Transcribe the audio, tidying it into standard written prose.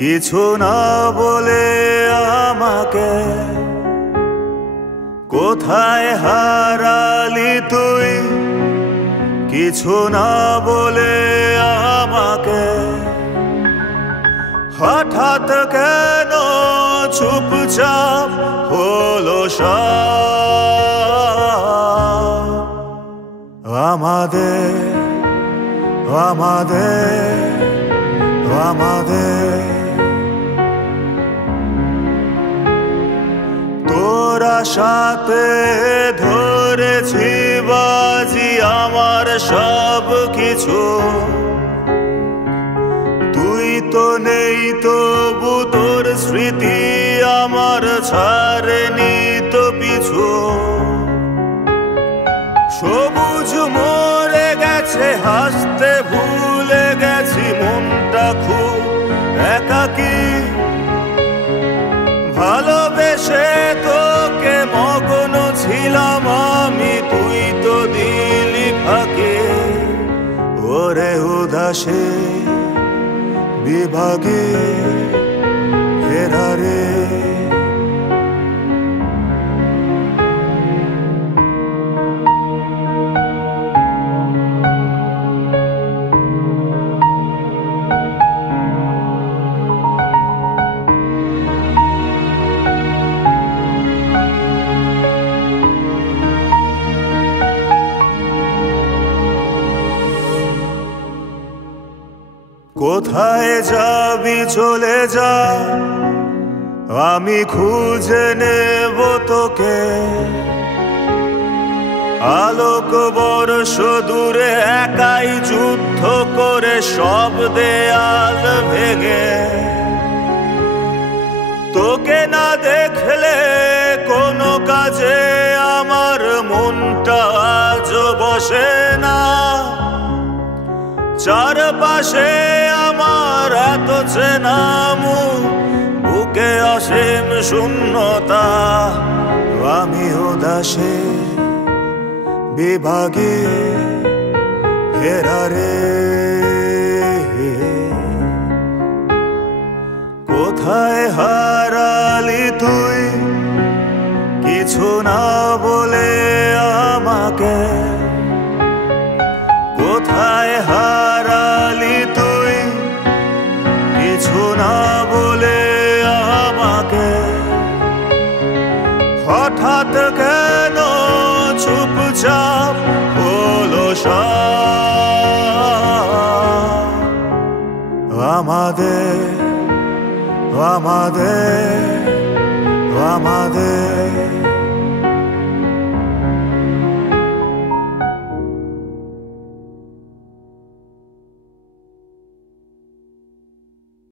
কিছু না বলে আমাকে কোথায় হারালি তুই, কিছু না বলে আমাকে হঠাৎ কেন চুপচাপ হলো সব। আমাদের আমাদের আমাদের তোরা সাথে ধরেছি বাজি আমার সব কিছু, তুই তো নেই তবু তোর স্মৃতি আমার ছাড়েনি তো পিছু। সবুজ মরে গেছে হাসতে ভুলে গেছি, মনটা খুব একাকী। ভালোবেসে তোকে মগ্ন ছিলাম আমি, তুই তো দিলি ফাঁকে। ওরে উদাসে বিভাগে ফেরারে, কোথায় যাবি চলে যা, আমি খুঁজে নেব তোকে। আলোক বর্ষ দূরে একাই যুদ্ধ করে সব দেয়াল ভেঙে, তোকে না দেখলে কোনো কাজে আমার মনটা আজ বসে না। চারপাশে আমার এত চেনা মুখ, বুকে অসীম শূন্যতা। আমি উদাসে বিভাগে ফেরারে, কোথায় হারালি তুই, কিছু না বলে আমাকে। কোথায় হারালি তুই, কিছু না বলে আমাকে হঠাৎ কেন চুপচাপ হলো সব। আমাদের আমাদের আমাদের